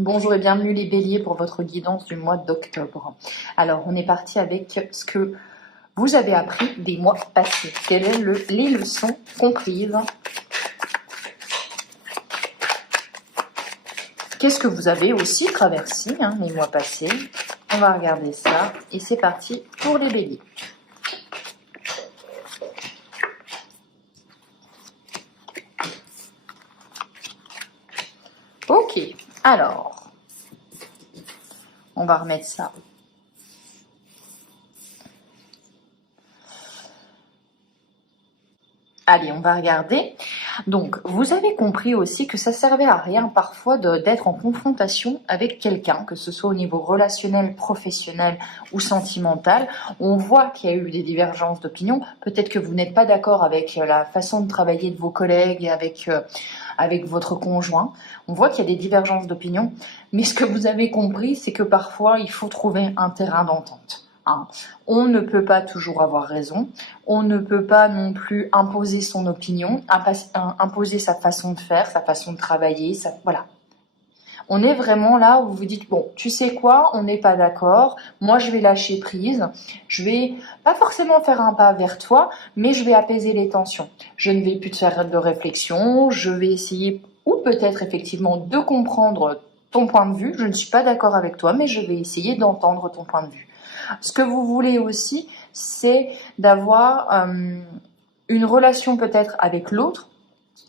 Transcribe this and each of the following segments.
Bonjour et bienvenue les béliers pour votre guidance du mois d'octobre. Alors, on est parti avec ce que vous avez appris des mois passés. Quelles sont les leçons comprises? Qu'est-ce que vous avez aussi traversé les mois passés? On va regarder ça et c'est parti pour les béliers. Ok, alors, on va remettre ça. Allez, on va regarder. Donc, vous avez compris aussi que ça servait à rien parfois d'être en confrontation avec quelqu'un, que ce soit au niveau relationnel, professionnel ou sentimental. On voit qu'il y a eu des divergences d'opinion. Peut-être que vous n'êtes pas d'accord avec la façon de travailler de vos collègues et avec votre conjoint. On voit qu'il y a des divergences d'opinion. Mais ce que vous avez compris, c'est que parfois, il faut trouver un terrain d'entente. On ne peut pas toujours avoir raison, on ne peut pas non plus imposer son opinion, imposer sa façon de faire, sa façon de travailler, voilà. On est vraiment là où vous vous dites, bon, tu sais quoi, on n'est pas d'accord, moi je vais lâcher prise, je vais pas forcément faire un pas vers toi, mais je vais apaiser les tensions. Je ne vais plus te faire de réflexion, je vais essayer, ou peut-être effectivement, de comprendre ton point de vue. Je ne suis pas d'accord avec toi, mais je vais essayer d'entendre ton point de vue. Ce que vous voulez aussi, c'est d'avoir une relation peut-être avec l'autre.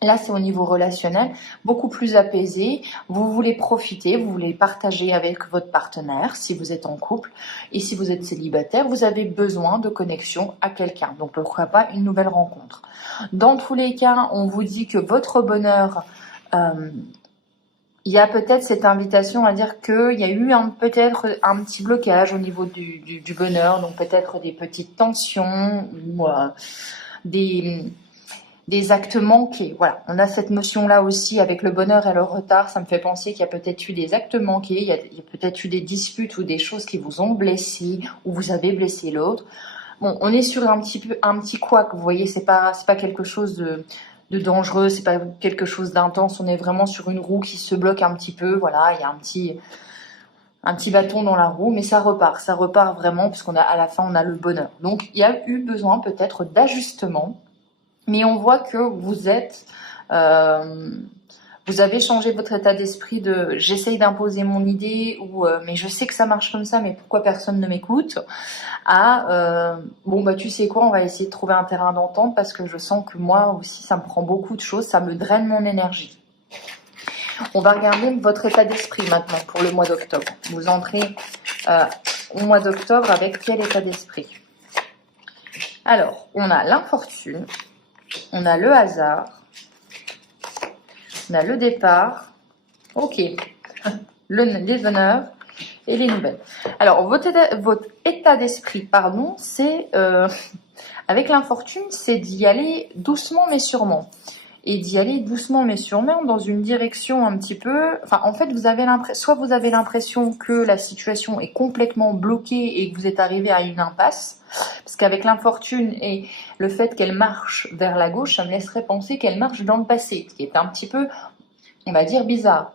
Là, c'est au niveau relationnel, beaucoup plus apaisé. Vous voulez profiter, vous voulez partager avec votre partenaire si vous êtes en couple. Et si vous êtes célibataire, vous avez besoin de connexion à quelqu'un. Donc, pourquoi pas une nouvelle rencontre. Dans tous les cas, on vous dit que votre bonheur... il y a peut-être cette invitation à dire qu'il y a eu peut-être un petit blocage au niveau du bonheur, donc peut-être des petites tensions ou des actes manqués. Voilà, on a cette notion-là aussi avec le bonheur et le retard. Ça me fait penser qu'il y a peut-être eu des actes manqués, il y a peut-être eu des disputes ou des choses qui vous ont blessé ou vous avez blessé l'autre. Bon, on est sur un petit couac, vous voyez, c'est pas quelque chose de dangereux, c'est pas quelque chose d'intense, on est vraiment sur une roue qui se bloque un petit peu, voilà, il y a un petit bâton dans la roue, mais ça repart vraiment, puisqu'on a, à la fin, on a le bonheur. Donc, il y a eu besoin peut-être d'ajustement, mais on voit que vous avez changé votre état d'esprit de j'essaye d'imposer mon idée ou mais je sais que ça marche comme ça, mais pourquoi personne ne m'écoute, à bon bah tu sais quoi, on va essayer de trouver un terrain d'entente parce que je sens que moi aussi ça me prend beaucoup de choses, ça me draine mon énergie. On va regarder votre état d'esprit maintenant pour le mois d'octobre. Vous entrez au mois d'octobre avec quel état d'esprit? Alors, on a l'infortune, on a le hasard, on a le départ, ok, les honneurs et les nouvelles. Alors, votre état d'esprit, c'est, avec l'infortune, c'est d'y aller doucement mais sûrement. Et d'y aller doucement mais sûrement dans une direction un petit peu... Enfin, en fait, soit vous avez l'impression que la situation est complètement bloquée et que vous êtes arrivé à une impasse, parce qu'avec l'infortune et le fait qu'elle marche vers la gauche, ça me laisserait penser qu'elle marche dans le passé, ce qui est un petit peu, on va dire, bizarre.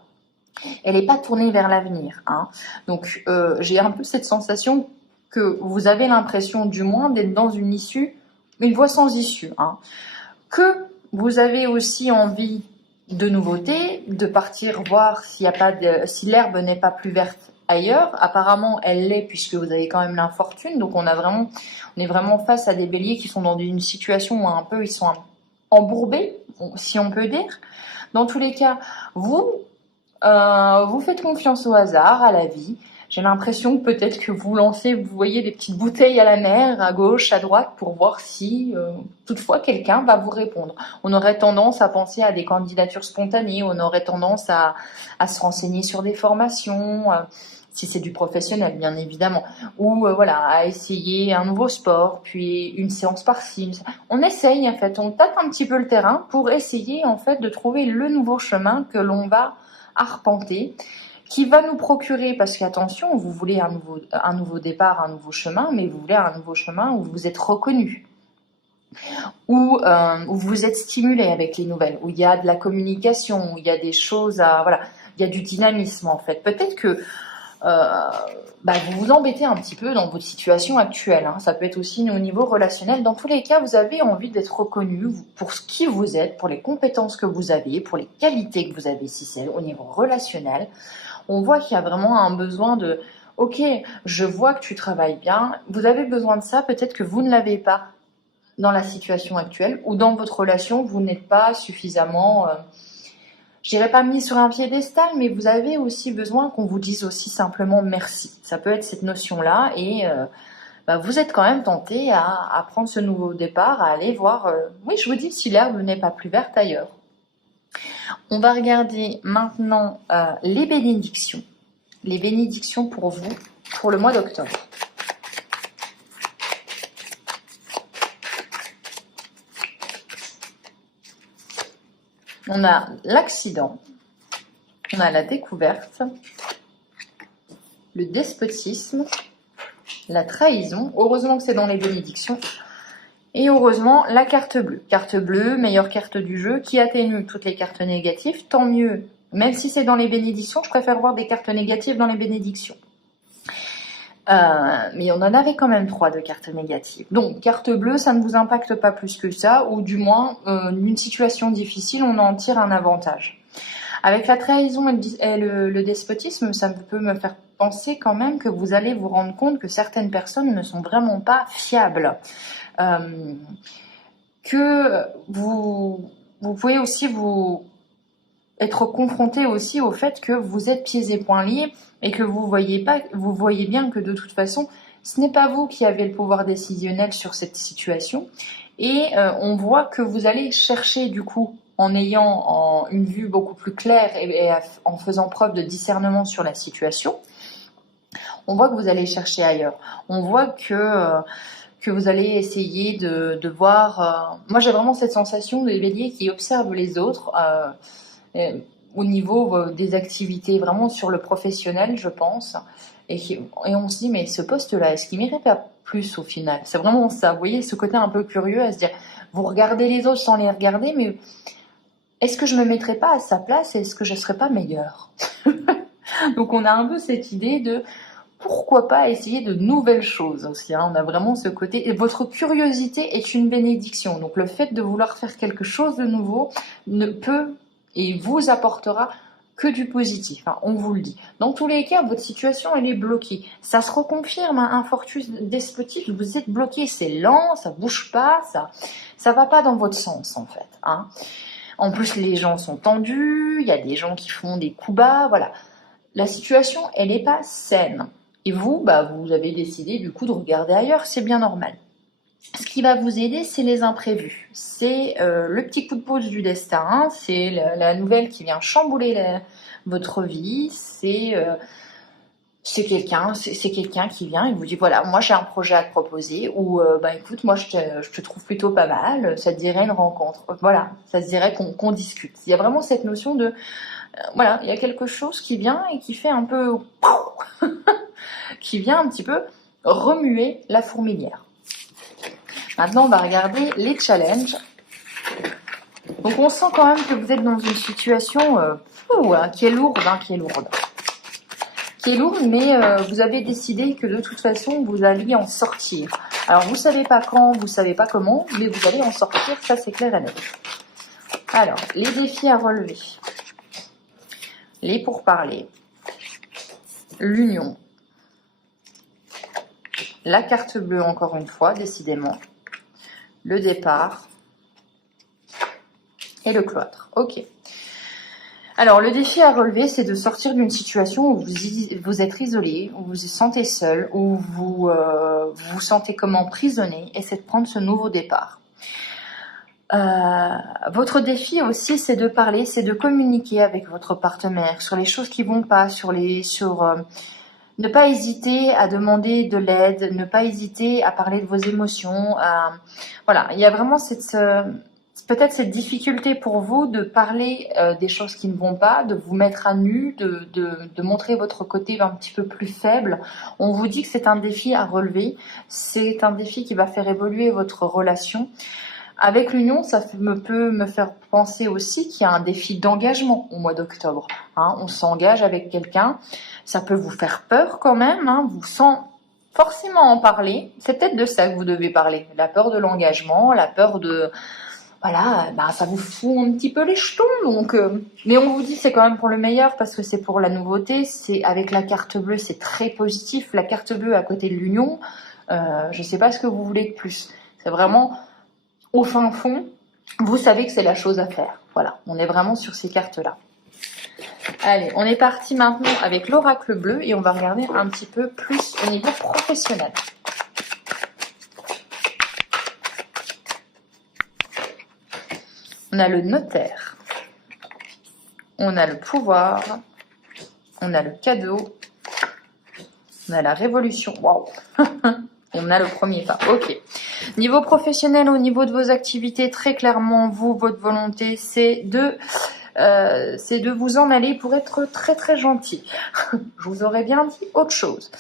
Elle n'est pas tournée vers l'avenir. Donc, j'ai un peu cette sensation que vous avez l'impression, du moins, d'être dans une voie sans issue. Que vous avez aussi envie de nouveautés, de partir voir si l'herbe n'est pas plus verte ailleurs. Apparemment, elle l'est puisque vous avez quand même l'infortune. Donc, on est vraiment face à des béliers qui sont dans une situation où ils sont embourbés, si on peut dire. Dans tous les cas, vous faites confiance au hasard, à la vie. J'ai l'impression que peut-être que vous voyez des petites bouteilles à la mer, à gauche, à droite, pour voir si toutefois quelqu'un va vous répondre. On aurait tendance à penser à des candidatures spontanées, on aurait tendance à se renseigner sur des formations, si c'est du professionnel bien évidemment, ou à essayer un nouveau sport, puis une séance par-ci. On essaye en fait, on tape un petit peu le terrain pour essayer en fait de trouver le nouveau chemin que l'on va arpenter, qui va nous procurer, parce qu'attention, vous voulez un nouveau départ, un nouveau chemin, mais vous voulez un nouveau chemin où vous êtes reconnu, où vous êtes stimulé avec les nouvelles, où il y a de la communication, où il y a des choses à... Voilà. il y a du dynamisme en fait. Peut-être que vous vous embêtez un petit peu dans votre situation actuelle. Ça peut être aussi au niveau relationnel. Dans tous les cas, vous avez envie d'être reconnu pour ce qui vous êtes, pour les compétences que vous avez, pour les qualités que vous avez, si c'est au niveau relationnel. On voit qu'il y a vraiment un besoin de « Ok, je vois que tu travailles bien. » Vous avez besoin de ça. Peut-être que vous ne l'avez pas dans la situation actuelle ou dans votre relation, vous n'êtes pas suffisamment... je dirais pas mis sur un piédestal, mais vous avez aussi besoin qu'on vous dise aussi simplement merci. Ça peut être cette notion-là et vous êtes quand même tenté à prendre ce nouveau départ, à aller voir, oui, je vous dis, si l'herbe n'est pas plus verte ailleurs. On va regarder maintenant les bénédictions. Les bénédictions pour vous, pour le mois d'octobre. On a l'accident, on a la découverte, le despotisme, la trahison, heureusement que c'est dans les bénédictions, et heureusement la carte bleue. Carte bleue, meilleure carte du jeu, qui atténue toutes les cartes négatives, tant mieux. Même si c'est dans les bénédictions, je préfère voir des cartes négatives dans les bénédictions. Mais on en avait quand même 3 de cartes négatives. Donc, carte bleue, ça ne vous impacte pas plus que ça, ou du moins, une situation difficile, on en tire un avantage. Avec la trahison et le despotisme, ça peut me faire penser quand même que vous allez vous rendre compte que certaines personnes ne sont vraiment pas fiables. Que vous pouvez aussi être confronté aussi au fait que vous êtes pieds et poings liés et que vous voyez bien que de toute façon, ce n'est pas vous qui avez le pouvoir décisionnel sur cette situation. Et on voit que vous allez chercher du coup, en ayant une vue beaucoup plus claire et en faisant preuve de discernement sur la situation, on voit que vous allez chercher ailleurs. On voit que vous allez essayer de voir... moi, j'ai vraiment cette sensation des béliers qui observent les autres au niveau des activités, vraiment sur le professionnel, je pense. Et on se dit, mais ce poste-là, est-ce qu'il mérite pas plus au final? C'est vraiment ça, vous voyez, ce côté un peu curieux à se dire, vous regardez les autres sans les regarder, mais est-ce que je me mettrais pas à sa place et est-ce que je serais pas meilleure? Donc on a un peu cette idée de pourquoi pas essayer de nouvelles choses aussi. On a vraiment ce côté. Et votre curiosité est une bénédiction. Donc le fait de vouloir faire quelque chose de nouveau ne peut et vous apportera que du positif. On vous le dit. Dans tous les cas, votre situation, elle est bloquée. Ça se reconfirme, un fortus despotique, vous êtes bloqué. C'est lent, ça bouge pas, ça va pas dans votre sens, en fait. En plus, les gens sont tendus, il y a des gens qui font des coups bas, voilà. La situation, elle n'est pas saine. Et vous, vous avez décidé du coup de regarder ailleurs, c'est bien normal. Ce qui va vous aider, c'est les imprévus. C'est le petit coup de pouce du destin, c'est la nouvelle qui vient chambouler votre vie, c'est quelqu'un qui vient et vous dit voilà, moi j'ai un projet à te proposer ou écoute, moi je te trouve plutôt pas mal, ça te dirait une rencontre. Voilà, ça se dirait qu'on discute. Il y a vraiment cette notion de voilà, il y a quelque chose qui vient et qui fait un peu qui vient un petit peu remuer la fourmilière. Maintenant, on va regarder les challenges. Donc, on sent quand même que vous êtes dans une situation qui est lourde, qui est lourde, mais vous avez décidé que de toute façon, vous alliez en sortir. Alors, vous savez pas quand, vous savez pas comment, mais vous allez en sortir, ça c'est clair et net. Alors, les défis à relever. Les pourparlers. L'union. La carte bleue, encore une fois, décidément. Le départ. Et le cloître. Ok. Alors, le défi à relever, c'est de sortir d'une situation où vous êtes isolé, où vous vous sentez seul, où vous vous sentez comme emprisonné, et c'est de prendre ce nouveau départ. Votre défi aussi, c'est de parler, c'est de communiquer avec votre partenaire sur les choses qui vont pas, ne pas hésiter à demander de l'aide, ne pas hésiter à parler de vos émotions. Voilà, il y a vraiment peut-être cette difficulté pour vous de parler des choses qui ne vont pas, de vous mettre à nu, de montrer votre côté un petit peu plus faible. On vous dit que c'est un défi à relever, c'est un défi qui va faire évoluer votre relation. Avec l'union, peut me faire penser aussi qu'il y a un défi d'engagement au mois d'octobre. Hein. On s'engage avec quelqu'un, ça peut vous faire peur quand même, hein, vous sans forcément en parler. C'est peut-être de ça que vous devez parler. La peur de l'engagement, la peur de... Voilà, bah, ça vous fout un petit peu les jetons. Donc, mais on vous dit c'est quand même pour le meilleur parce que c'est pour la nouveauté. C'est avec la carte bleue, c'est très positif. La carte bleue à côté de l'union, je ne sais pas ce que vous voulez de plus. C'est vraiment... Au fin fond, vous savez que c'est la chose à faire. Voilà, on est vraiment sur ces cartes-là. Allez, on est parti maintenant avec l'oracle bleu et on va regarder un petit peu plus au niveau professionnel. On a le notaire, on a le pouvoir, on a le cadeau, on a la révolution. Waouh. On a le premier pas. Ok. Niveau professionnel, au niveau de vos activités, très clairement, vous, votre volonté, c'est de vous en aller pour être très très gentil. Je vous aurais bien dit autre chose.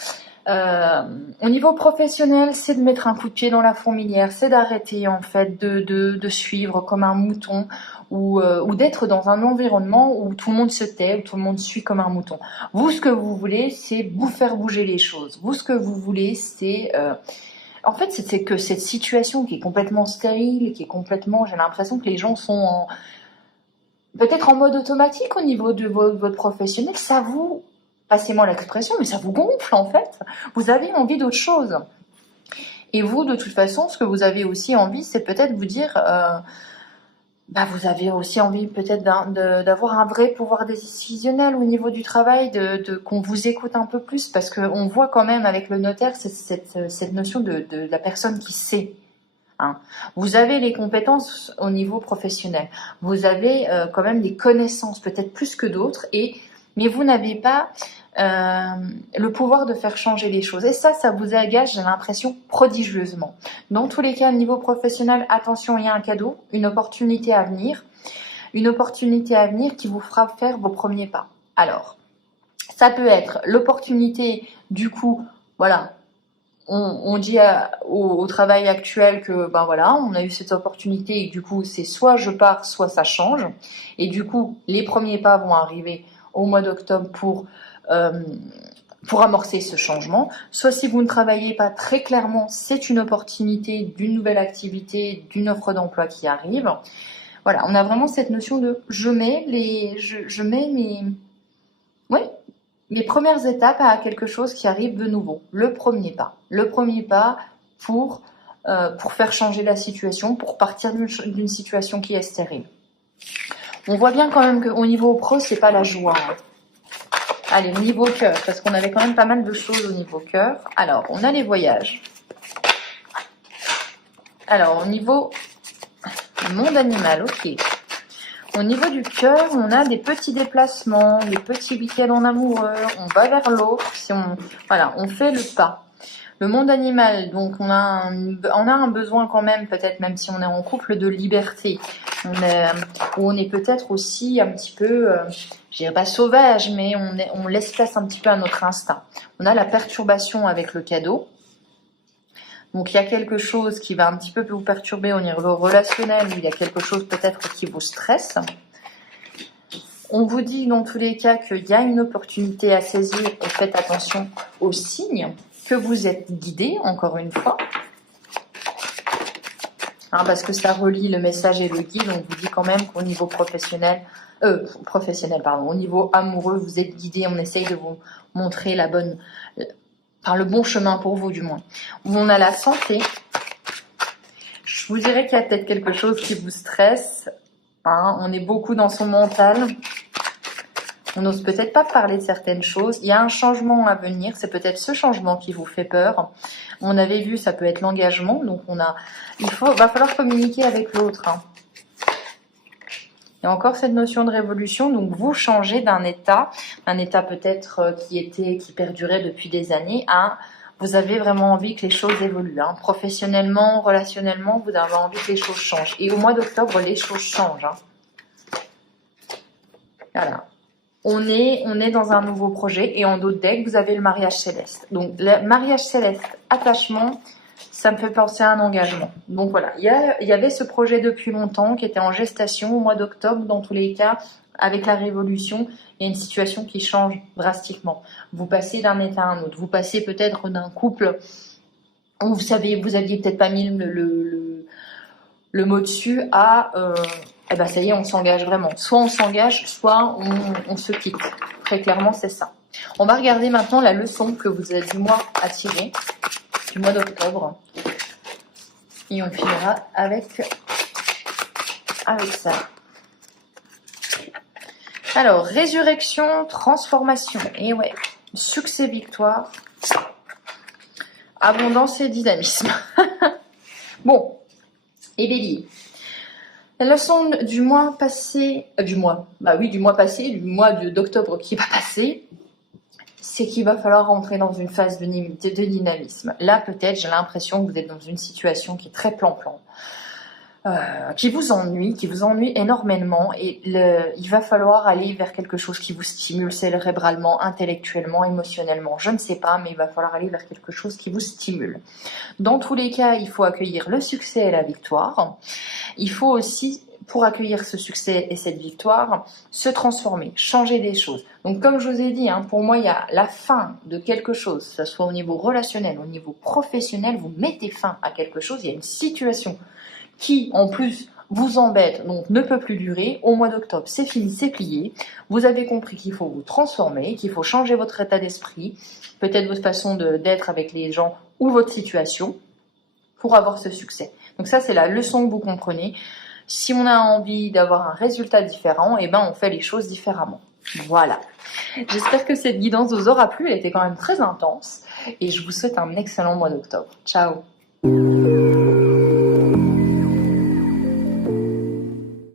Au niveau professionnel, c'est de mettre un coup de pied dans la fourmilière, c'est d'arrêter en fait de suivre comme un mouton ou d'être dans un environnement où tout le monde se tait, où tout le monde suit comme un mouton. Vous, ce que vous voulez, c'est vous faire bouger les choses. Vous, ce que vous voulez, c'est... en fait, c'est que cette situation qui est complètement stérile, qui est complètement... J'ai l'impression que les gens sont peut-être en mode automatique au niveau de votre professionnel. Ça vous... Passez-moi l'expression, mais ça vous gonfle en fait. Vous avez envie d'autre chose. Et vous, de toute façon, ce que vous avez aussi envie, c'est peut-être vous dire... vous avez aussi envie peut-être d'avoir un vrai pouvoir décisionnel au niveau du travail, qu'on vous écoute un peu plus, parce qu'on voit quand même avec le notaire cette notion de la personne qui sait. Hein. Vous avez les compétences au niveau professionnel, vous avez quand même des connaissances, peut-être plus que d'autres, mais vous n'avez pas le pouvoir de faire changer les choses. Et ça vous engage, j'ai l'impression, prodigieusement. Dans tous les cas, au niveau professionnel, attention, il y a un cadeau, une opportunité à venir qui vous fera faire vos premiers pas. Alors, ça peut être l'opportunité, du coup, voilà, on dit au travail actuel que on a eu cette opportunité et du coup c'est soit je pars, soit ça change. Et du coup, les premiers pas vont arriver au mois d'octobre pour amorcer ce changement. Soit si vous ne travaillez pas, très clairement, c'est une opportunité d'une nouvelle activité, d'une offre d'emploi qui arrive. Voilà, on a vraiment cette notion de je mets mes premières étapes à quelque chose qui arrive de nouveau. Le premier pas pour faire changer la situation, pour partir d'une situation qui est stérile. On voit bien quand même qu'au niveau pro, c'est pas la joie. Hein. Allez, au niveau cœur, parce qu'on avait quand même pas mal de choses au niveau cœur. Alors, on a les voyages. Alors, au niveau monde animal, ok. Au niveau du cœur, on a des petits déplacements, des petits week-ends en amoureux, on va vers l'autre, on fait le pas. Le monde animal, donc on a un besoin quand même, peut-être même si on est en couple, de liberté. On est peut-être aussi un petit peu, je dirais pas sauvage, mais on laisse place un petit peu à notre instinct. On a la perturbation avec le cadeau. Donc il y a quelque chose qui va un petit peu vous perturber au niveau relationnel, il y a quelque chose peut-être qui vous stresse. On vous dit dans tous les cas qu'il y a une opportunité à saisir et faites attention aux signes, que vous êtes guidé, encore une fois. Hein, parce que ça relie le message et le guide, on vous dit quand même qu'au niveau au niveau amoureux, vous êtes guidé, on essaye de vous montrer le bon chemin pour vous du moins. Où on a la santé, je vous dirais qu'il y a peut-être quelque chose qui vous stresse. Hein, on est beaucoup dans son mental. On n'ose peut-être pas parler de certaines choses. Il y a un changement à venir. C'est peut-être ce changement qui vous fait peur. On avait vu, ça peut être l'engagement. Donc va falloir communiquer avec l'autre. Hein. Il y a encore cette notion de révolution. Donc vous changez d'un état peut-être qui perdurait depuis des années à vous avez vraiment envie que les choses évoluent. Hein. Professionnellement, relationnellement, vous avez envie que les choses changent. Et au mois d'octobre, les choses changent. Hein. Voilà. On est dans un nouveau projet et en d'autres decks, vous avez le mariage céleste. Donc, le mariage céleste, attachement, Ça me fait penser à un engagement. Donc voilà, il y avait ce projet depuis longtemps qui était en gestation au mois d'octobre. Dans tous les cas, avec la révolution, il y a une situation qui change drastiquement. Vous passez d'un état à un autre. Vous passez peut-être d'un couple où vous savez, vous aviez peut-être pas mis le mot dessus à eh ben ça y est, on s'engage vraiment. Soit on s'engage, soit on se quitte. Très clairement, c'est ça. On va regarder maintenant la leçon que vous avez du mois à tirer, du mois d'octobre. Et on finira avec ça. Alors, résurrection, transformation. Et ouais, succès, victoire, abondance et dynamisme. Bon, et Bélier. La leçon du mois passé, du mois d'octobre qui va passer, c'est qu'il va falloir rentrer dans une phase de dynamisme. Là, peut-être, j'ai l'impression que vous êtes dans une situation qui est très plan-plan, qui vous ennuie énormément, et il va falloir aller vers quelque chose qui vous stimule cérébralement, intellectuellement, émotionnellement. Je ne sais pas, mais il va falloir aller vers quelque chose qui vous stimule. Dans tous les cas, il faut accueillir le succès et la victoire. Il faut aussi, pour accueillir ce succès et cette victoire, se transformer, changer des choses. Donc comme je vous ai dit, pour moi, il y a la fin de quelque chose, que ce soit au niveau relationnel, au niveau professionnel, vous mettez fin à quelque chose, il y a une situation qui, en plus, vous embête, donc ne peut plus durer. Au mois d'octobre, c'est fini, c'est plié. Vous avez compris qu'il faut vous transformer, qu'il faut changer votre état d'esprit, peut-être votre façon d'être avec les gens ou votre situation pour avoir ce succès. Donc ça, c'est la leçon que vous comprenez. Si on a envie d'avoir un résultat différent, on fait les choses différemment. Voilà. J'espère que cette guidance vous aura plu. Elle était quand même très intense. Et je vous souhaite un excellent mois d'octobre. Ciao.